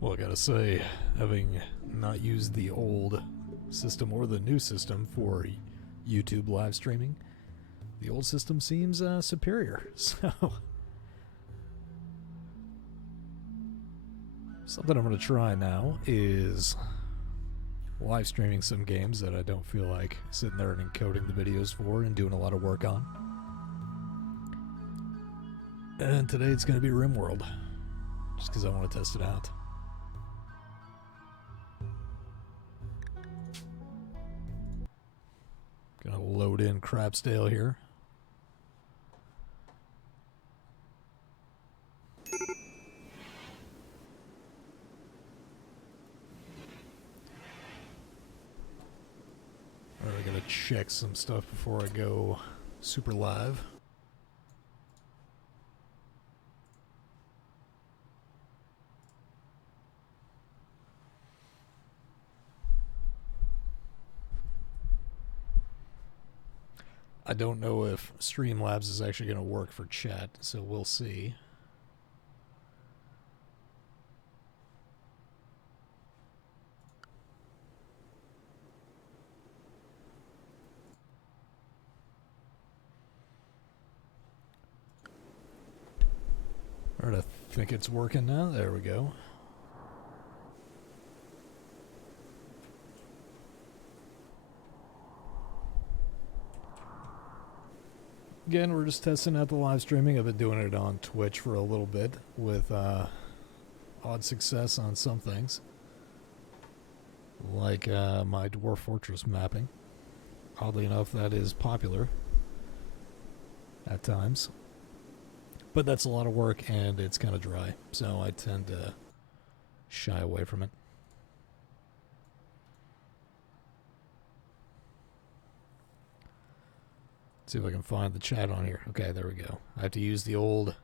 Well, I gotta say, having not used the old system or the new system for YouTube live streaming, the old system seems superior. So, something I'm going to try now is live streaming some games that I don't feel like sitting there and encoding the videos for and doing a lot of work on. And today it's going to be RimWorld, just because I want to test it out. Gonna load in Crapsdale here. Alright, I gotta check some stuff before I go super live. I don't know if Streamlabs is actually going to work for chat, so we'll see. Alright, I think it's working now. There we go. Again, we're just testing out the live streaming. I've been doing it on Twitch for a little bit with odd success on some things. Like my Dwarf Fortress mapping. Oddly enough, that is popular at times. But that's a lot of work and it's kind of dry, so I tend to shy away from it. See if I can find the chat on here. Okay, there we go. I have to use the old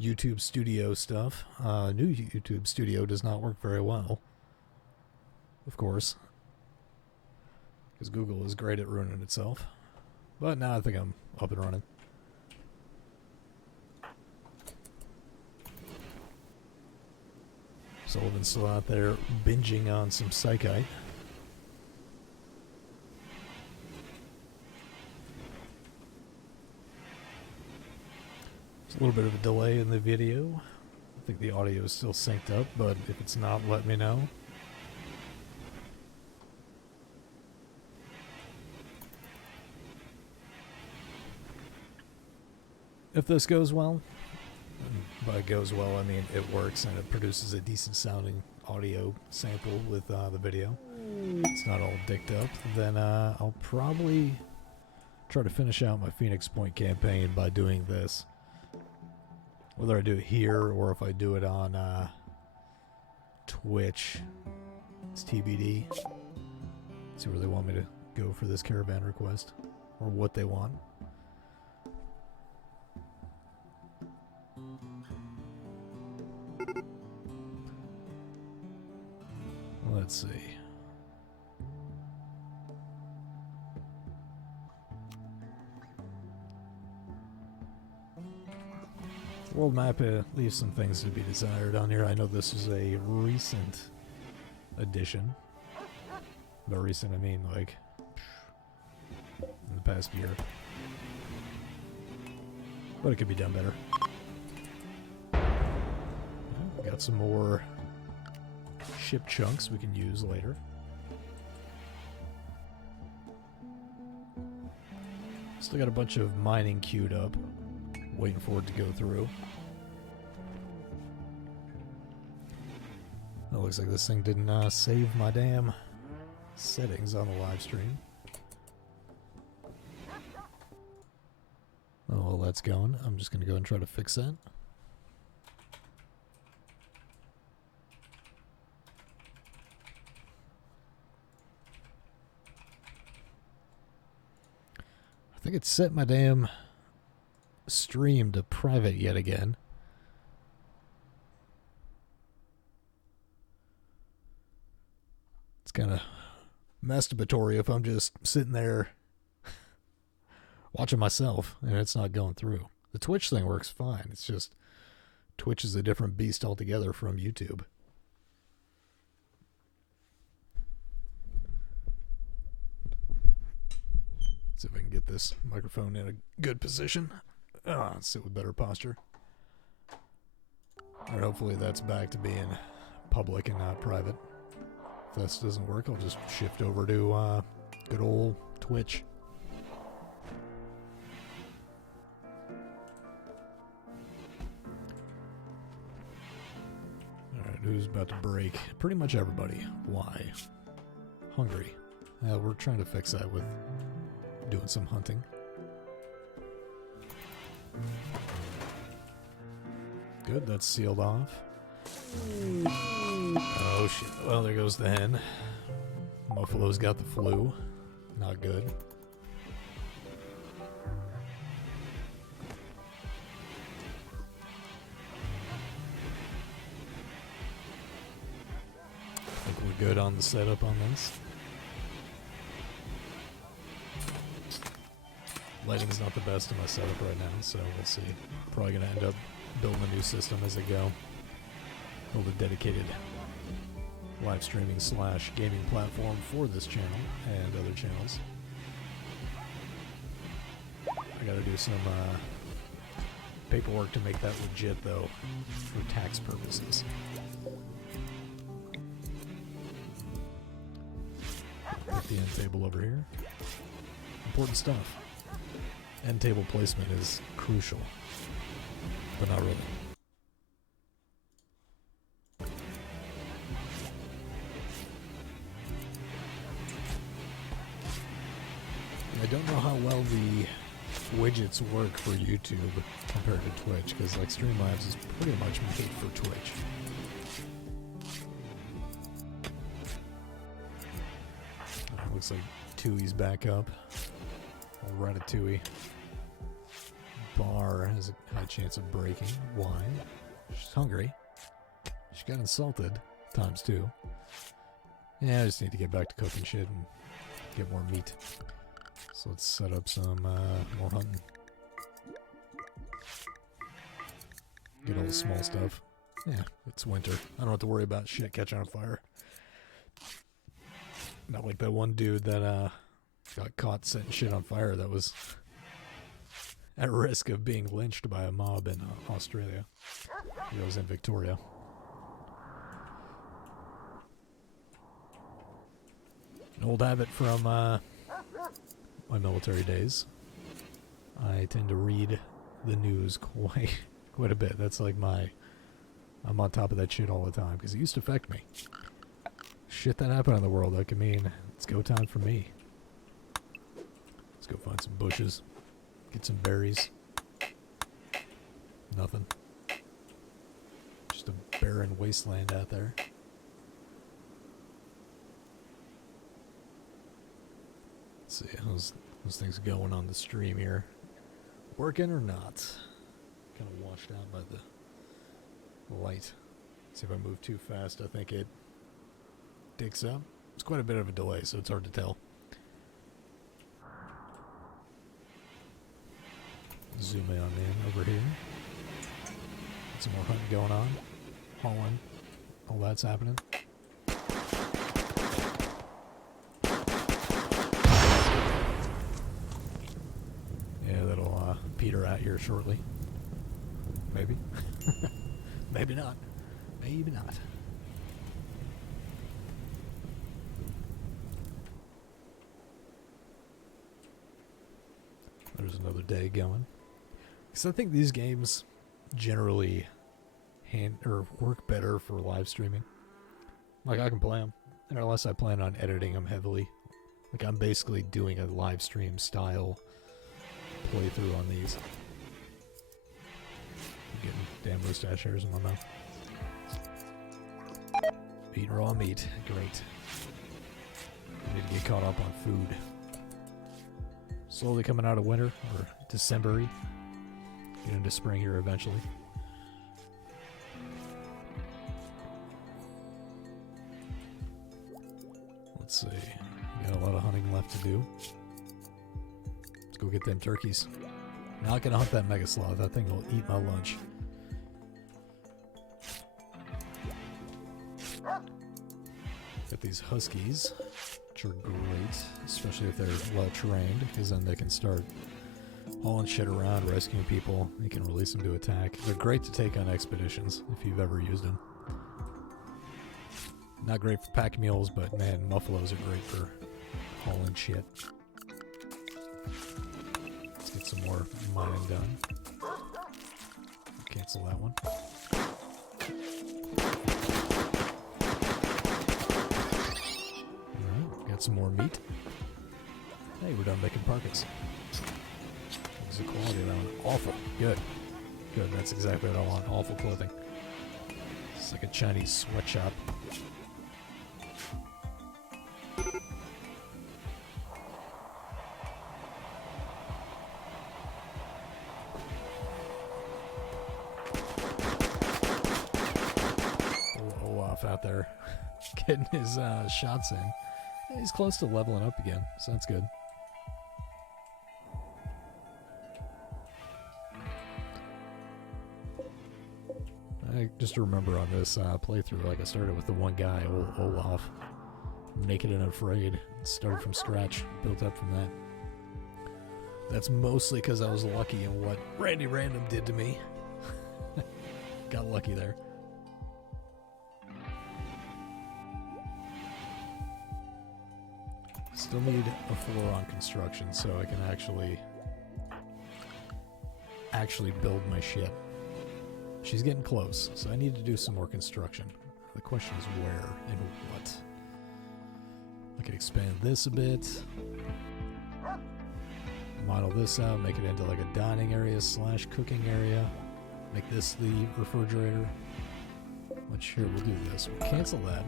YouTube Studio stuff. New YouTube Studio does not work very well, of course, because Google is great at ruining itself. But now I think I'm up and running. Sullivan's still out there binging on some Psychite. A little bit of a delay in the video. I think the audio is still synced up, but if it's not, let me know. If this goes well, and by goes well I mean it works and it produces a decent sounding audio sample with the video, it's not all dicked up, then I'll probably try to finish out my Phoenix Point campaign by doing this. Whether I do it here or if I do it on Twitch, it's TBD. See where they want me to go for this caravan request, or what they want. Let's see. World map leaves some things to be desired on here. I know this is a recent addition. By recent, I mean like in the past year. But it could be done better. We got some more ship chunks we can use later. Still got a bunch of mining queued up, waiting for it to go through. It looks like this thing didn't save my damn settings on the live stream. Oh, well, that's going. I'm just going to go and try to fix that. I think it set my damn stream to private yet again. It's kind of masturbatory if I'm just sitting there watching myself and it's not going through. The Twitch thing works fine. It's just Twitch is a different beast altogether from YouTube. Let's see if I can get this microphone in a good position. Sit with better posture. And hopefully that's back to being public and not private. If this doesn't work, I'll just shift over to good old Twitch. Alright, who's about to break? Pretty much everybody. Why? Hungry. We're trying to fix that with doing some hunting. Good, that's sealed off. Oh shit, well there goes the hen. Muffalo's got the flu. Not good. I think we're good on the setup on this. Lighting's not the best in my setup right now, so we'll see. Probably gonna end up building a new system as I go. Build a dedicated live streaming / gaming platform for this channel and other channels. I gotta do some paperwork to make that legit though, for tax purposes. Put the end table over here. Important stuff. End table placement is crucial, but not really. I don't know how well the widgets work for YouTube compared to Twitch, because like Streamlabs is pretty much made for Twitch. Looks like Tui's back up. Ratatouille. Bar has a high chance of breaking. Why? She's hungry. She got insulted. ×2. Yeah, I just need to get back to cooking shit and get more meat. So let's set up some more hunting. Get all the small stuff. Yeah, it's winter. I don't have to worry about shit catching on fire. Not like that one dude that got caught setting shit on fire that was at risk of being lynched by a mob in Australia. He was in Victoria. An old habit from my military days. I tend to read the news quite a bit. That's like I'm on top of that shit all the time because it used to affect me. Shit that happened in the world that could mean it's go time for me. Let's go find some bushes. Get some berries. Nothing. Just a barren wasteland out there. Let's see, how's things going on the stream here? Working or not? Kind of washed out by the light. See if I move too fast, I think it dicks up. It's quite a bit of a delay, so it's hard to tell. Zoom in over here. Get some more hunting going on. Hauling. All that's happening. Yeah, that'll peter out here shortly. Maybe. Maybe not. Maybe not. There's another day going. Because I think these games generally work better for live streaming. Like, I can play them, and unless I plan on editing them heavily. Like, I'm basically doing a live stream style playthrough on these. I'm getting damn mustache hairs in my mouth. Eating raw meat. Great. I need to get caught up on food. Slowly coming out of winter, or December-y. Get into spring here eventually. Let's see. Got a lot of hunting left to do. Let's go get them turkeys. Not gonna hunt that mega sloth. That thing will eat my lunch. Got these huskies, which are great, especially if they're well trained, because then they can start hauling shit around, rescuing people. You can release them to attack. They're great to take on expeditions if you've ever used them. Not great for pack mules, but man, muffaloes are great for hauling shit. Let's get some more mining done. Cancel that one. Alright, got some more meat. Hey, we're done making parkas. What's the quality of that one? Awful. Good. Good, that's exactly what I want. Awful clothing. It's like a Chinese sweatshop. Out there getting his shots in. He's close to leveling up again, so that's good. I just remember on this playthrough, like I started with the one guy, Olaf, naked and afraid. Started from scratch, built up from that. That's mostly because I was lucky in what Randy Random did to me. Got lucky there. Still need a floor on construction so I can actually build my ship. She's getting close, so I need to do some more construction. The question is where and what. I can expand this a bit. Model this out, make it into like a dining area / cooking area. Make this the refrigerator. Which here, we'll do this. We'll cancel that.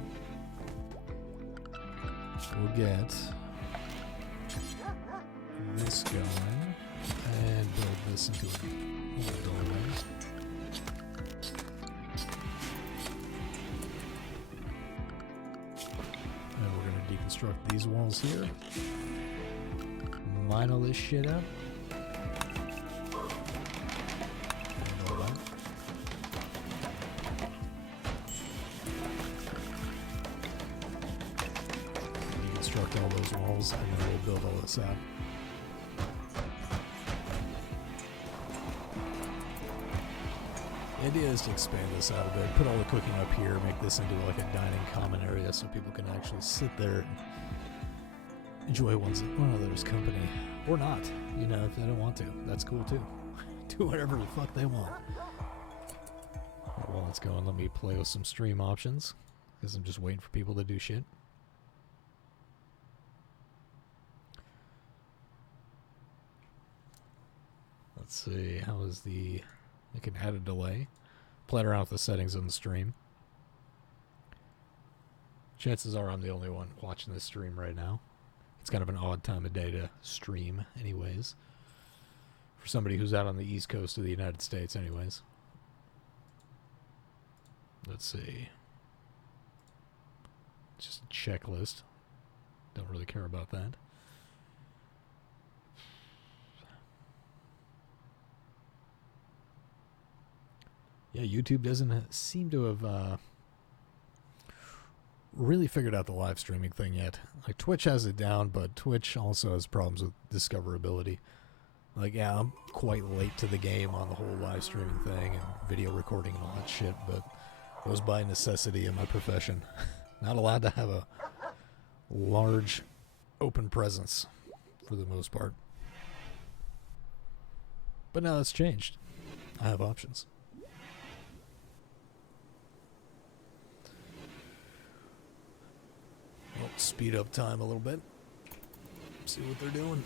We'll get this going and build this into a doorway. And we're going to deconstruct these walls here. Mine all this shit out. All those walls, and then we'll build all this out. The idea is to expand this out a bit, put all the cooking up here, make this into like a dining common area so people can actually sit there and enjoy one another's company. Or not, you know, if they don't want to. That's cool too. Do whatever the fuck they want. Right, well, let's go and let me play with some stream options, because I'm just waiting for people to do shit. Let's see, how is the... I can add a delay. Play around with the settings on the stream. Chances are I'm the only one watching this stream right now. It's kind of an odd time of day to stream anyways. For somebody who's out on the east coast of the United States anyways. Let's see. Just a checklist. Don't really care about that. Yeah, YouTube doesn't seem to have really figured out the live streaming thing yet. Like, Twitch has it down, but Twitch also has problems with discoverability. Like, yeah, I'm quite late to the game on the whole live streaming thing and video recording and all that shit, but it was by necessity in my profession. Not allowed to have a large open presence for the most part. But now that's changed. I have options. Well, speed up time a little bit. See what they're doing.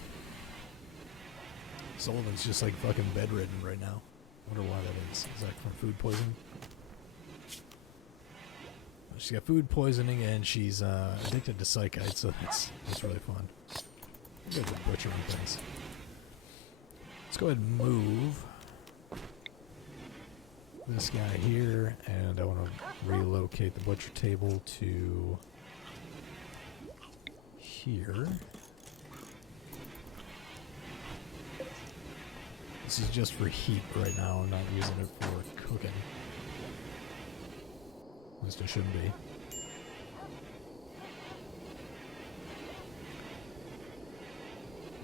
Sullivan's just like fucking bedridden right now. Wonder why that is. Is that from food poisoning? She's got food poisoning and she's addicted to psychites, so that's really fun. You guys are butchering things. Let's go ahead and move this guy here, and I want to relocate the butcher table to here. This is just for heat right now. I'm not using it for cooking. At least it shouldn't be.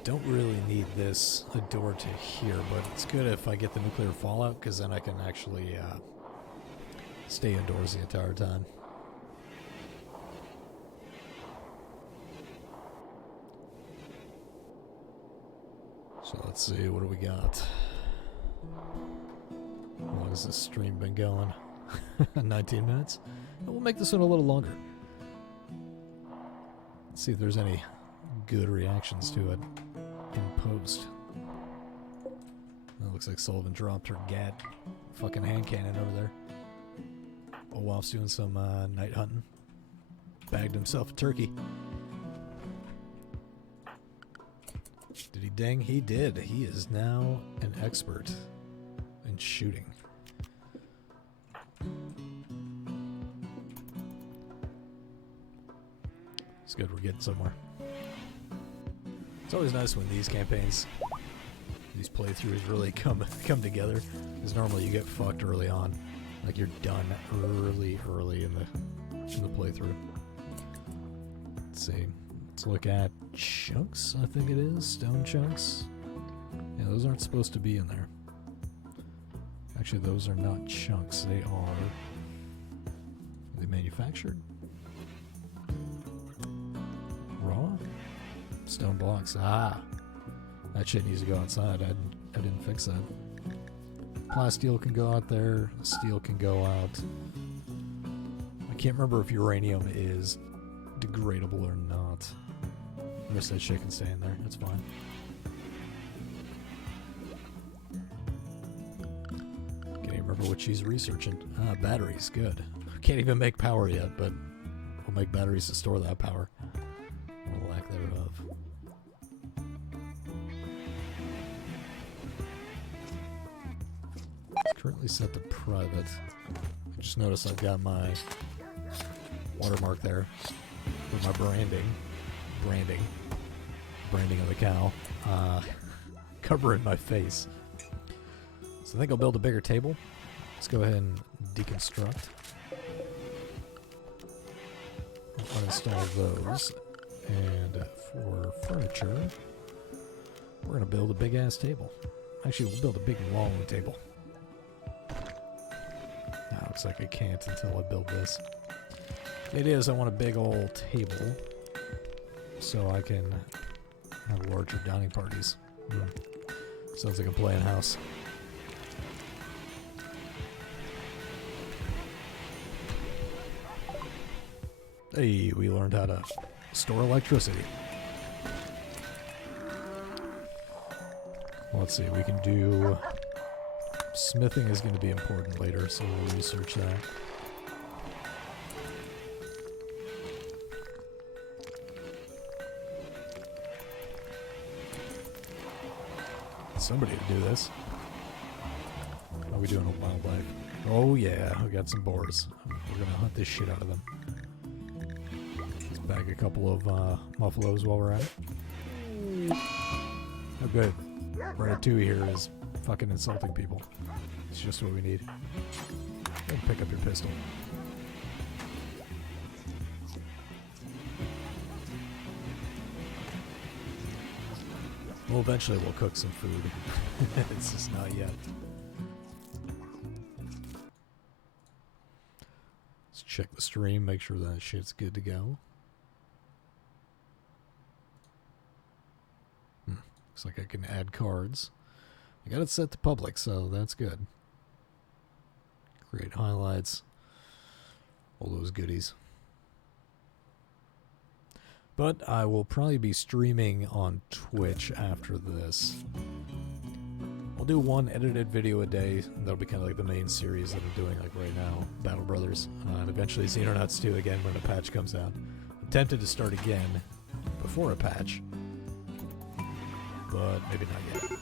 Don't really need this a door to here, but it's good if I get the nuclear fallout, because then I can actually stay indoors the entire time. So let's see, what do we got? How long has this stream been going? 19 minutes? We'll make this one a little longer. Let's see if there's any good reactions to it in post. It looks like Sullivan dropped her gat fucking hand cannon over there. Olaf's doing some night hunting. Bagged himself a turkey. Did he ding? He did. He is now an expert in shooting. It's good, we're getting somewhere. It's always nice when these campaigns, these playthroughs really come together. Because normally you get fucked early on. Like you're done early in the playthrough. Let's see. Let's look at chunks, I think it is. Stone chunks. Yeah, those aren't supposed to be in there. Actually, those are not chunks. They are manufactured? Raw? Stone blocks. Ah! That shit needs to go outside. I didn't fix that. Plasteel can go out there. Steel can go out. I can't remember if uranium is degradable or not. The rest of that shit can stay in there. That's fine. Can't even remember what she's researching. Ah, batteries. Good. Can't even make power yet, but we'll make batteries to store that power. Or lack thereof. Currently set to private. I just noticed I've got my watermark there with my branding of the cow, covering my face. So I think I'll build a bigger table. Let's go ahead and deconstruct. I'll uninstall those. And for furniture, we're going to build a big ass table. Actually, we'll build a big long table. Looks like I can't until I build this. The idea is I want a big old table so I can have larger dining parties. Sounds like a playing house. Hey, we learned how to store electricity. Let's see, we can do... Smithing is going to be important later, so we'll research that. Somebody to do this. How are we doing on wildlife? Oh yeah, we got some boars. We're going to hunt this shit out of them. Let's bag a couple of muffaloes while we're at it. Oh good. Ratatouille here is fucking insulting people. It's just what we need. And pick up your pistol. Well, eventually we'll cook some food. It's just not yet. Let's check the stream, make sure that shit's good to go. Looks like I can add cards. I got it set to public, so that's good. Create highlights. All those goodies. But I will probably be streaming on Twitch after this. I'll do one edited video a day. That'll be kind of like the main series that I'm doing like right now. Battle Brothers. And eventually Xenonauts 2 again when a patch comes out. I'm tempted to start again before a patch. But maybe not yet.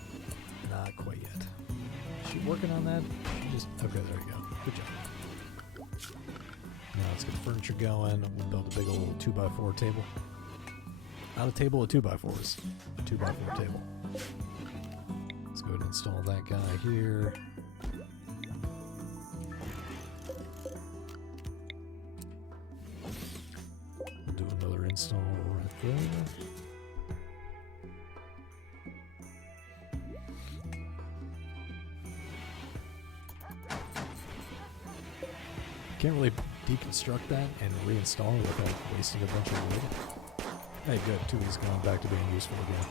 Not quite yet. Is she working on that? She just... Okay, there you go. Good job. Now let's get the furniture going. We'll build a big old 2x4 table. Not a table of 2x4s. A 2x4 table. Let's go ahead and install that guy here. We'll do another install right there. can't really deconstruct that and reinstall it without wasting a bunch of wood. Hey, good. Tui's going back to being useful again.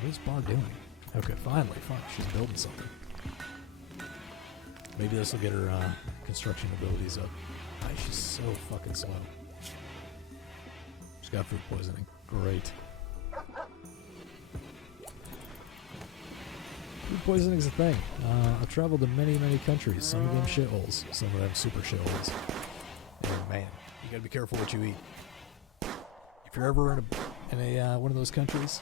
What is Bar doing? Okay, finally. She's building something. Maybe this will get her construction abilities up. She's so fucking slow. She's got food poisoning. Great. Food poisoning is a thing. I've traveled to many, many countries. Some of them shitholes. Some of them super shitholes. And man, you gotta be careful what you eat. If you're ever in a one of those countries,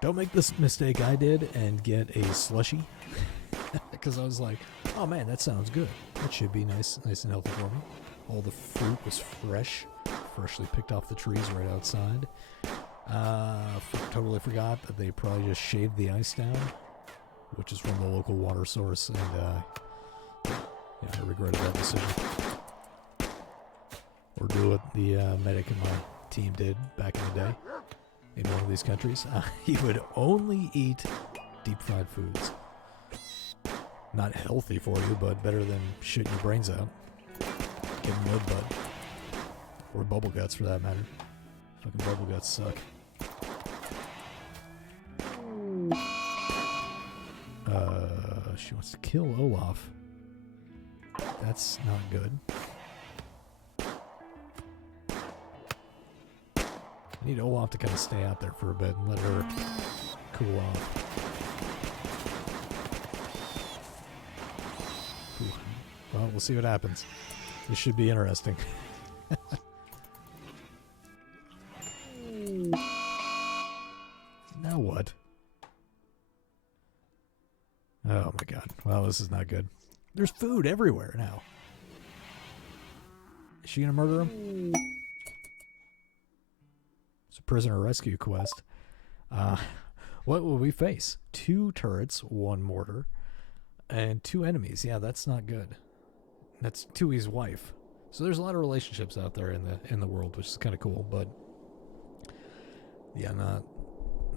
don't make this mistake I did and get a slushie. Because I was like, oh man, that sounds good. That should be nice and healthy for me. All the fruit was freshly picked off the trees right outside. Totally forgot that they probably just shaved the ice down, which is from the local water source, and yeah, I regretted that decision. Or do what the medic in my team did back in the day in one of these countries. He would only eat deep fried foods. Not healthy for you, but better than shitting your brains out. Getting mud bud. Or bubble guts for that matter. Fucking bubble guts suck. She wants to kill Olaf. That's not good. I need Olaf to kind of stay out there for a bit and let her cool off. Well, we'll see what happens. This should be interesting. Now what? Oh my god. Well, this is not good. There's food everywhere now. Is she gonna murder him? It's a prisoner rescue quest. What will we face? 2 turrets, 1 mortar, and 2 enemies. Yeah, that's not good. That's Tui's wife. So there's a lot of relationships out there in the world, which is kind of cool, but yeah,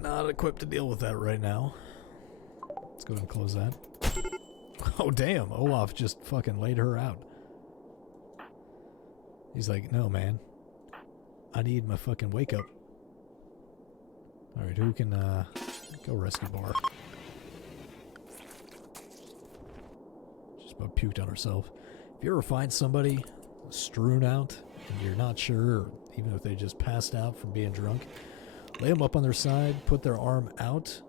not equipped to deal with that right now. Let's go ahead and close that. Oh damn, Olaf just fucking laid her out. He's like, no man, I need my fucking wake up. Alright, who can go rescue Bar? Just about puked on herself. If you ever find somebody strewn out and you're not sure, or even if they just passed out from being drunk, lay them up on their side, put their arm out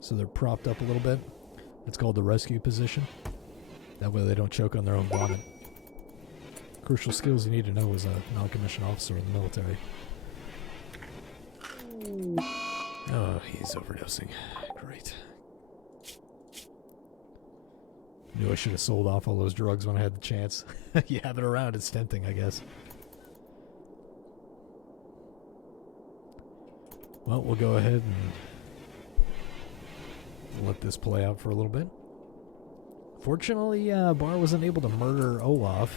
so they're propped up a little bit. It's called the rescue position. That way they don't choke on their own vomit. Crucial skills you need to know as a non-commissioned officer in the military. Oh, he's overdosing. Great. Knew I should have sold off all those drugs when I had the chance. You have it around, it's tempting, I guess. Well, we'll go ahead and let this play out for a little bit. Fortunately, Bar wasn't able to murder Olaf.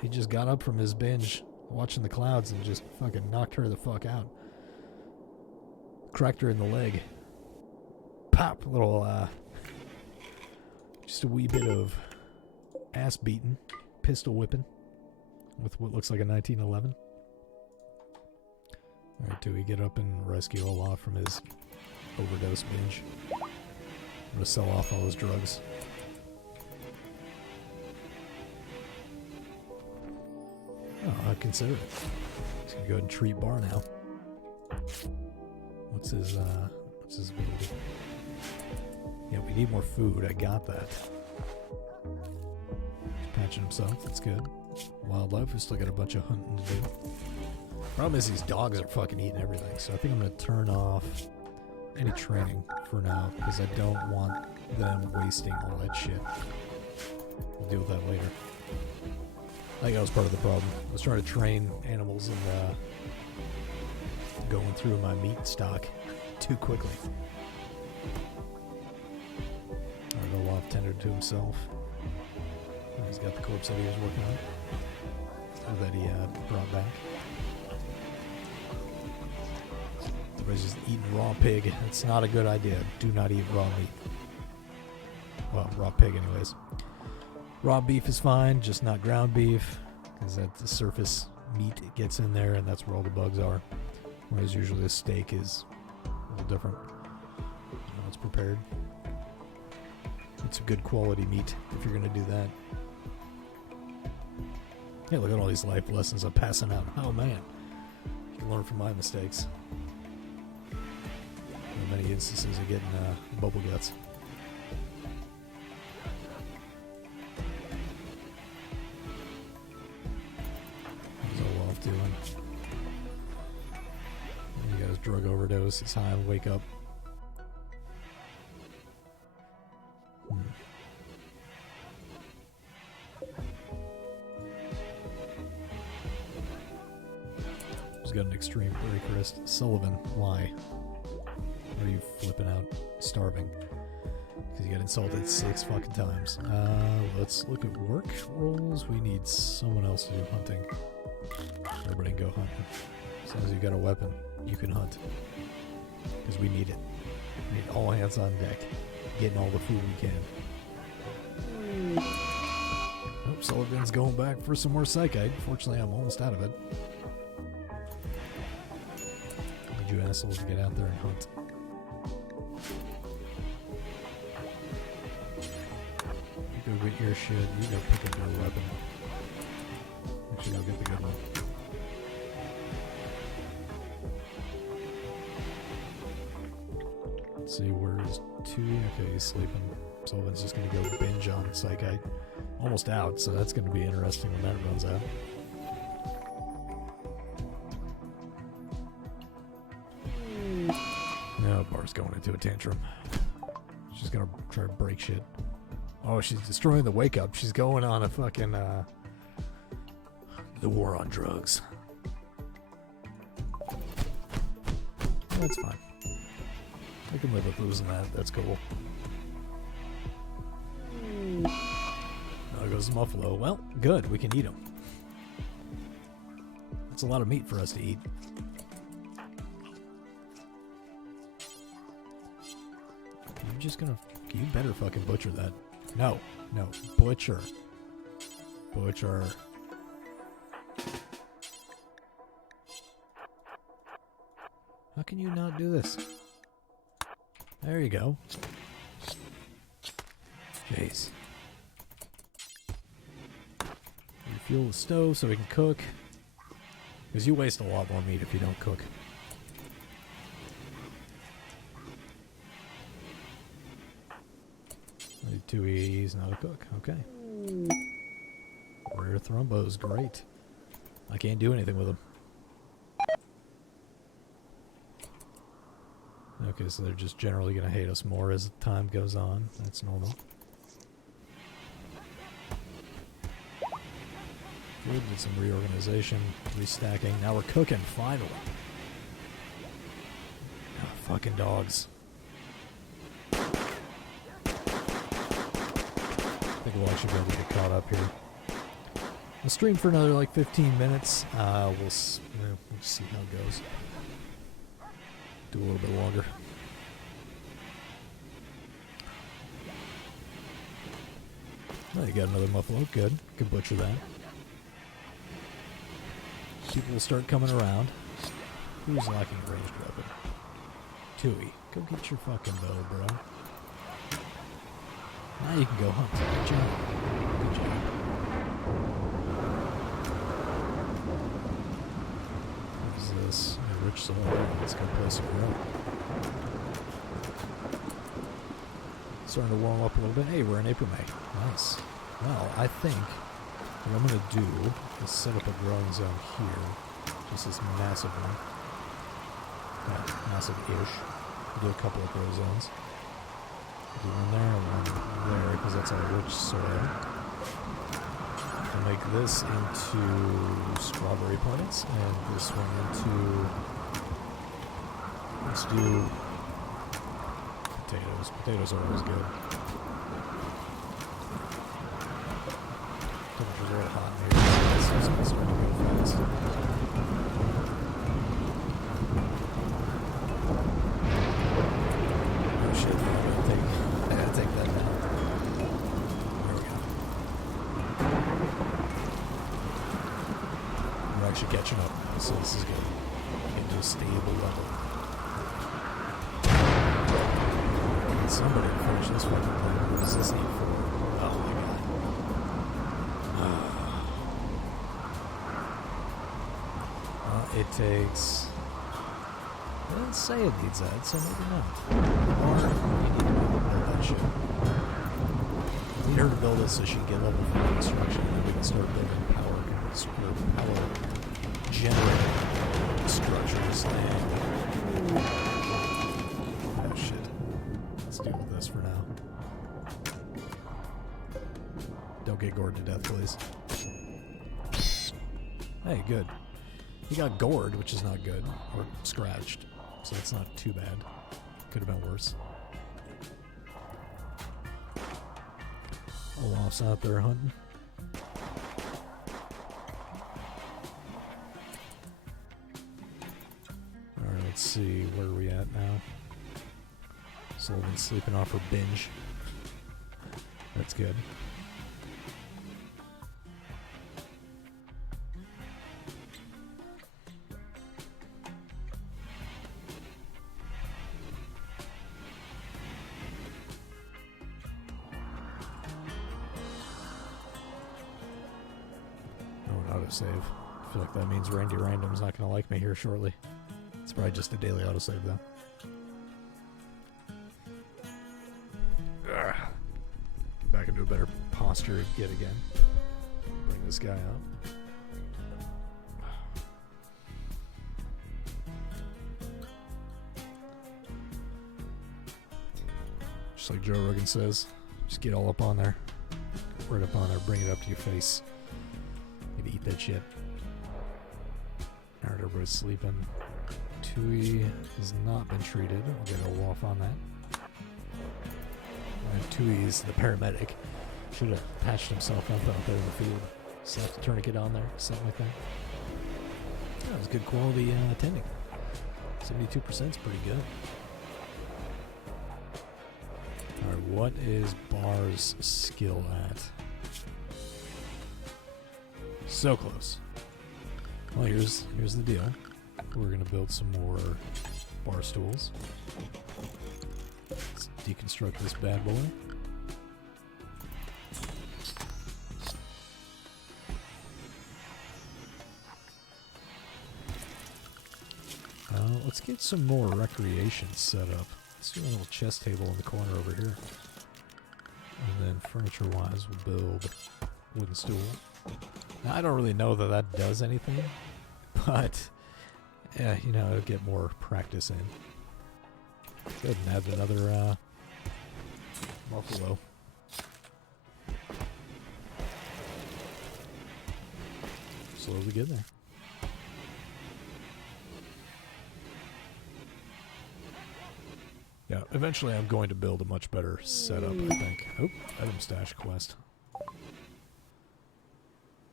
He just got up from his binge watching the clouds and just fucking knocked her the fuck out. Cracked her in the leg. Pop! Little, just a wee bit of ass beating, pistol whipping with what looks like a 1911. Alright, do we get up and rescue Olaf from his overdose binge? I'm gonna sell off all his drugs. Oh, I'd consider it. He's gonna go ahead and treat Bar now. What's his ability? Yeah, we need more food. I got that. He's patching himself. That's good. Wildlife. We still got a bunch of hunting to do. Problem is these dogs are fucking eating everything. So I think I'm going to turn off any training for now because I don't want them wasting all that shit. We'll deal with that later. I think that was part of the problem. I was trying to train animals and going through my meat stock too quickly. Alright, Olaf tended to himself. He's got the corpse that he was working on. Or that he brought back. Everybody's just eating raw pig. It's not a good idea. Do not eat raw meat. Well, raw pig anyways. Raw beef is fine, just not ground beef, because that the surface meat gets in there and that's where all the bugs are. Whereas usually a steak is a little different. How it's prepared. It's a good quality meat if you're going to do that. Hey, look at all these life lessons I'm passing out. Oh man, you can learn from my mistakes. In many instances of getting bubble guts. What's Olaf doing? He got his drug overdose. He's high and wake up. He's got an extreme breakerist. Sullivan, why? What are you flipping out? Starving. Because you got insulted 6 fucking times. Let's look at work roles. We need someone else to do hunting. Everybody can go hunting. As long as you've got a weapon, you can hunt. Because we need it. We need all hands on deck. Getting all the food we can. Oh, Sullivan's going back for some more psychite. Fortunately, I'm almost out of it. Need you assholes to get out there and hunt. You go get your shit. You go pick up your weapon. Actually, I'll get the good one. Let's see, where's Tui? Okay, he's sleeping. Sullivan's just going to go binge on psychite. Almost out, so that's going to be interesting when that runs out. No, Bar's going into a tantrum. She's going to try to break shit. Oh, she's destroying the wake up. She's going on a fucking, the war on drugs. That's fine. I can live with losing that. That's cool. Now goes Muffalo. Well, good. We can eat them. That's a lot of meat for us to eat. You're just gonna... You better fucking butcher that. No. No. Butcher. Butcher. How can you not do this? There you go. Jeez. Refuel the stove so we can cook. Because you waste a lot more meat if you don't cook. He's not a cook. Okay. Rare Thrombo's great. I can't do anything with them. Okay, so they're just generally going to hate us more as time goes on. That's normal. Good, did some reorganization, restacking. Now we're cooking, finally. Oh, fucking dogs. I think we'll actually be able to get caught up here. We'll stream for another like 15 minutes. We'll just see how it goes. Do a little bit longer. Oh, you got another muffalo. Good. Can butcher that. People will start coming around. Who's lacking a ranged weapon? Tui. Go get your fucking bow, bro. Now you can go hunt. Good job. Good job. What is this? A rich soil. Let's go place a grill. Starting to warm up a little bit. Hey, we're in April, May. Nice. Well, I think what I'm going to do is set up a growing zone here. Just this massive one. Massive-ish. We'll do a couple of grow zones. Do one there and one there, because that's all rich soil. I'll make this into strawberry plants, and this one into... Let's do potatoes. Potatoes are always good. Temperature's red hot in here. It's starting to go fast. Oh shit, I gotta take that now. actually catching up, so this is good. Get to a stable level. Can somebody finish this fucking thing? What does this need for? Oh my god. Well, it takes... It doesn't say it needs that, so maybe not. Or you need to build that shit. We need her to build it so she can get level 4 construction, and then we can start building power generating structures and... Oh shit. Let's deal with this for now. Don't get gored to death, please. Hey, good. He got gored, which is not good. Or scratched. So it's not too bad. Could have been worse. Olaf's out there hunting. Alright, let's see. Where are we at now? Sullivan's sleeping off her binge. That's good. Autosave. I feel like that means Randy Random's not going to like me here shortly. It's probably just a daily autosave though. Back into a better posture yet again. Bring this guy up. Just like Joe Rogan says, just get all up on there. Right up on there, bring it up to your face. Need to eat that shit. Alright, everybody's sleeping. Tui has not been treated. I'll get a Wolf on that. Tui's the paramedic. Should have patched himself up out there in the field. Slapped the tourniquet on there, something like that. That was good quality attending. 72% is pretty good. Alright, what is Bar's skill at? So close. Well, here's the deal. We're gonna build some more bar stools. Let's deconstruct this bad boy. Let's get some more recreation set up. Let's do a little chest table in the corner over here. And then furniture-wise, we'll build wooden stool. Now, I don't really know that that does anything, but, yeah, you know, it'll get more practice in. Good, and add another, buffalo. Slowly get there. Yeah, eventually I'm going to build a much better setup, I think. Oh, item stash quest.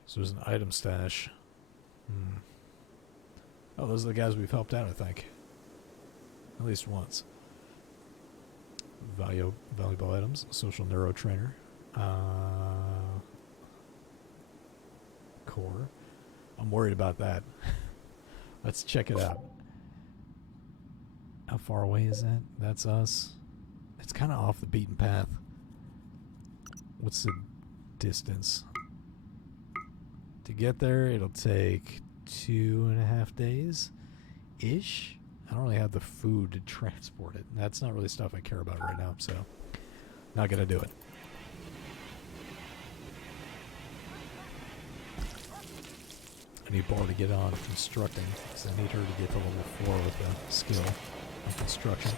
So there's an item stash. Oh, those are the guys we've helped out, I think. At least once. Valuable items. Social neuro trainer. Core. I'm worried about that. Let's check it out. How far away is that? That's us. It's kind of off the beaten path. What's the distance? To get there, it'll take 2.5 days-ish. I don't really have the food to transport it. That's not really stuff I care about right now, so not gonna do it. I need Bar to get on constructing, because I need her to get to level 4 with the skill of construction.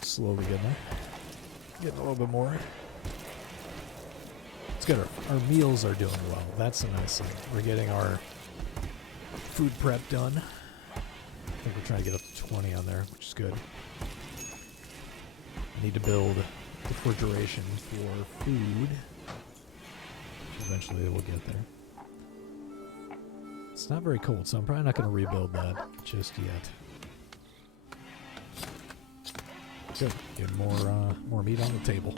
Slowly getting there. Getting a little bit more. It's good. Our meals are doing well. That's a nice thing. We're getting our food prep done. I think we're trying to get up to 20 on there, which is good. I need to build refrigeration for food. Eventually we'll get there. It's not very cold, so I'm probably not going to rebuild that just yet. Good. Get more meat on the table.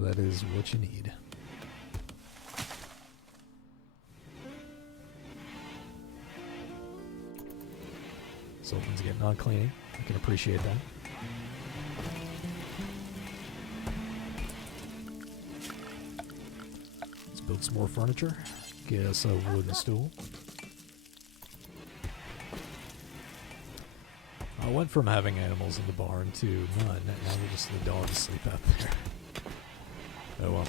That is what you need. Sultan's getting on cleaning. I can appreciate that. Let's build some more furniture. Get us a wooden stool. I went from having animals in the barn to none. Now we just let the dogs sleep out there. Oh well.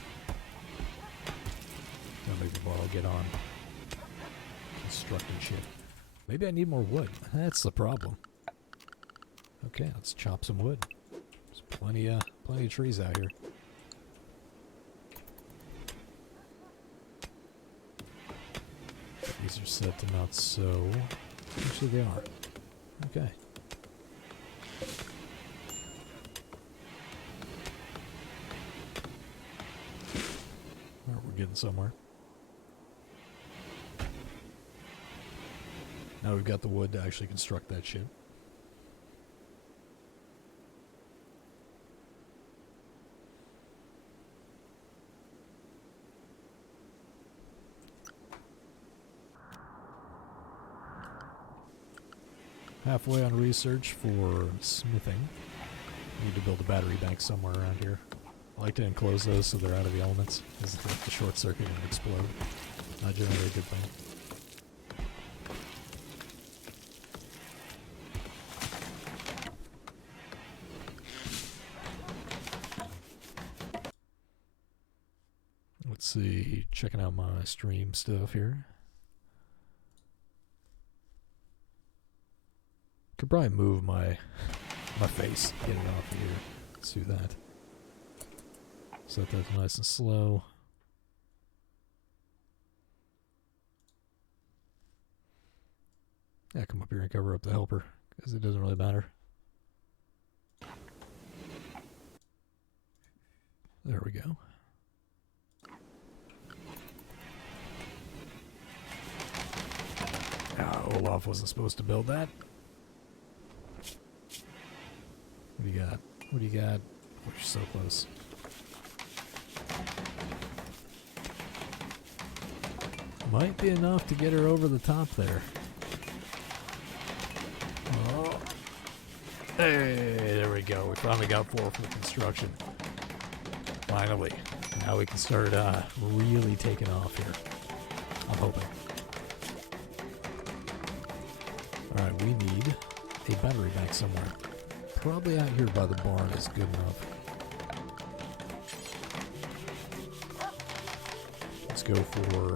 Don't make me bother get on constructing shit. Maybe I need more wood. That's the problem. Okay, let's chop some wood. There's plenty of trees out here. These are set to not so. Actually, they are. Okay. Alright, we're getting somewhere. Now we've got the wood to actually construct that shit. Halfway on research for smithing. Need to build a battery bank somewhere around here. I like to enclose those so they're out of the elements, because if the short circuit and explode. Not generally a good thing. Let's see, checking out my stream stuff here. Could probably move my face, get it off of here. Let's do that. Set that nice and slow. Yeah, come up here and cover up the helper, because it doesn't really matter. There we go. Olaf wasn't supposed to build that. What do you got? What do you got? Oh, you're so close. Might be enough to get her over the top there. Oh. Hey, there we go. We finally got 4 for construction. Finally. Now we can start really taking off here. I'm hoping. Alright, we need a battery bank somewhere. Probably out here by the barn is good enough. Let's go for...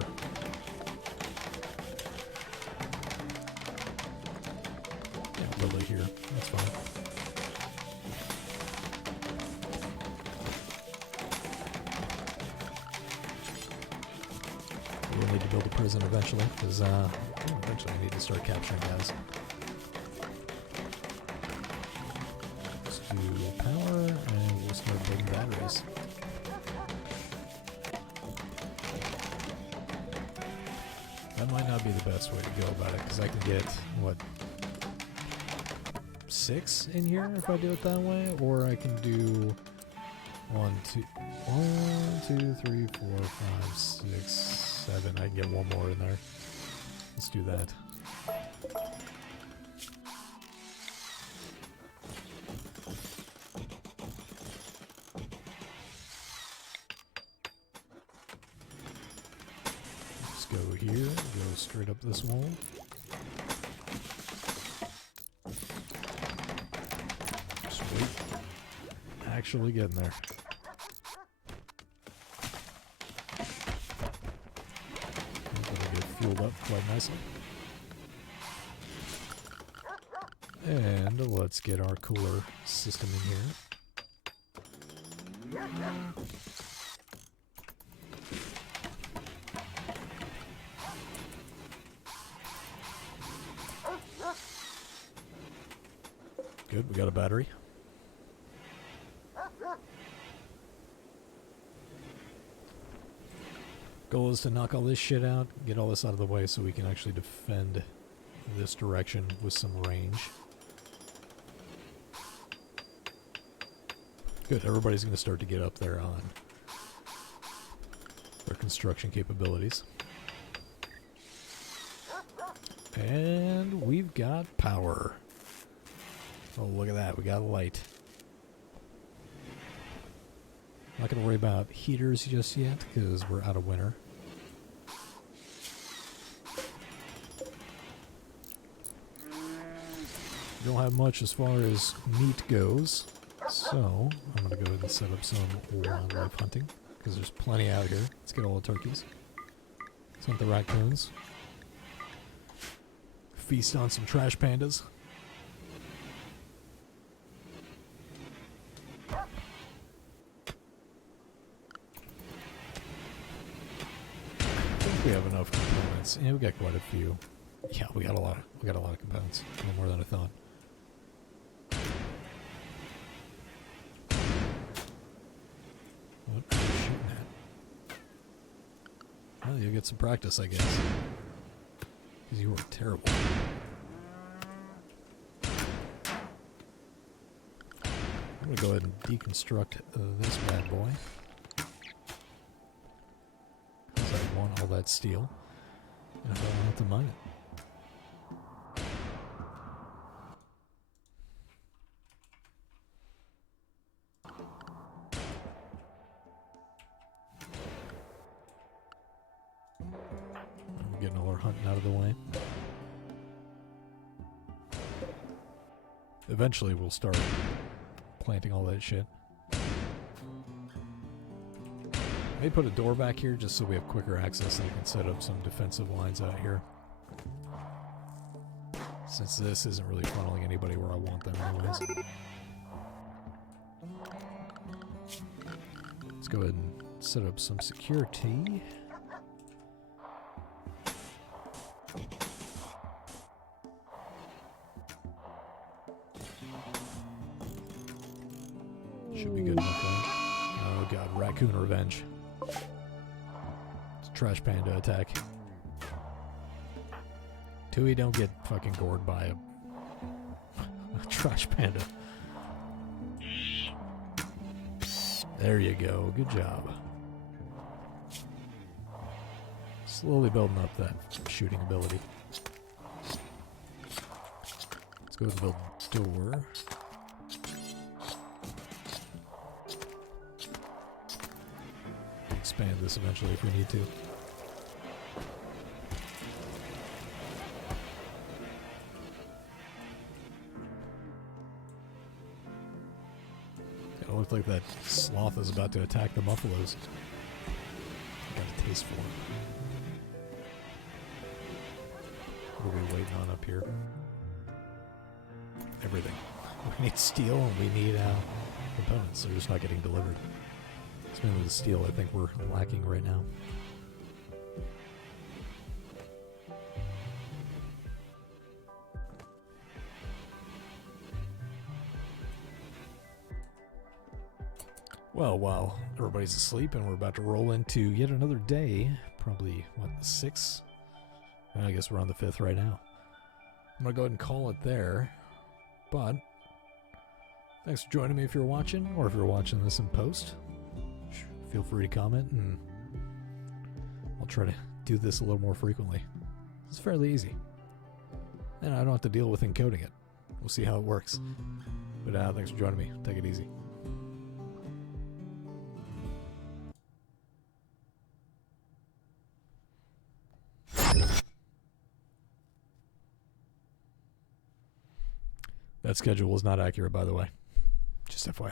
yeah, build it here. That's fine. We'll need to build a prison eventually, because eventually I need to start capturing guys. Let's do power, and we'll start building batteries. That might not be the best way to go about it, because I can get, what, 6 in here if I do it that way, or I can do 1, 2, 3, 4, 5, 6, 7. I can get 1 more in there. Let's do that. Let's go here, go straight up this wall. Sweet. Actually getting there. Fueled up quite nicely. And let's get our cooler system in here. Good, we got a battery. Goal is to knock all this shit out, get all this out of the way so we can actually defend this direction with some range. Good, everybody's going to start to get up there on their construction capabilities. And we've got power. Oh, look at that, we got light. Not going to worry about heaters just yet because we're out of winter. Don't have much as far as meat goes, so I'm going to go ahead and set up some wildlife hunting because there's plenty out here. Let's get all the turkeys. Let's hunt the raccoons. Feast on some trash pandas. I think we have enough components. Yeah, we got quite a few. Yeah, we got a lot of components. A little more than I thought. What are you shooting at? Well, you'll get some practice, I guess. Because you were terrible. I'm going to go ahead and deconstruct this bad boy. Because I want all that steel. And I don't want to mine it. Getting all our hunting out of the way. Eventually we'll start planting all that shit. May put a door back here just so we have quicker access and we can set up some defensive lines out here. Since this isn't really funneling anybody where I want them anyways. Let's go ahead and set up some security. Should be good enough, right? Oh god, raccoon revenge. It's a trash panda attack. Tui, don't get fucking gored by a trash panda. There you go, good job. Slowly building up that shooting ability. Let's go ahead and build a door. Expand this eventually if we need to. It looks like that sloth is about to attack the buffaloes. I got a taste for him. What are we waiting on up here? Everything. We need steel and we need components. They're just not getting delivered. It's mainly the steel I think we're lacking right now. Well, while everybody's asleep and we're about to roll into yet another day, probably, what, the 6th? I guess we're on the 5th right now. I'm going to go ahead and call it there, but thanks for joining me if you're watching, or if you're watching this in post. Feel free to comment, and I'll try to do this a little more frequently. It's fairly easy. And I don't have to deal with encoding it. We'll see how it works. But thanks for joining me. Take it easy. That schedule was not accurate, by the way. Just FYI.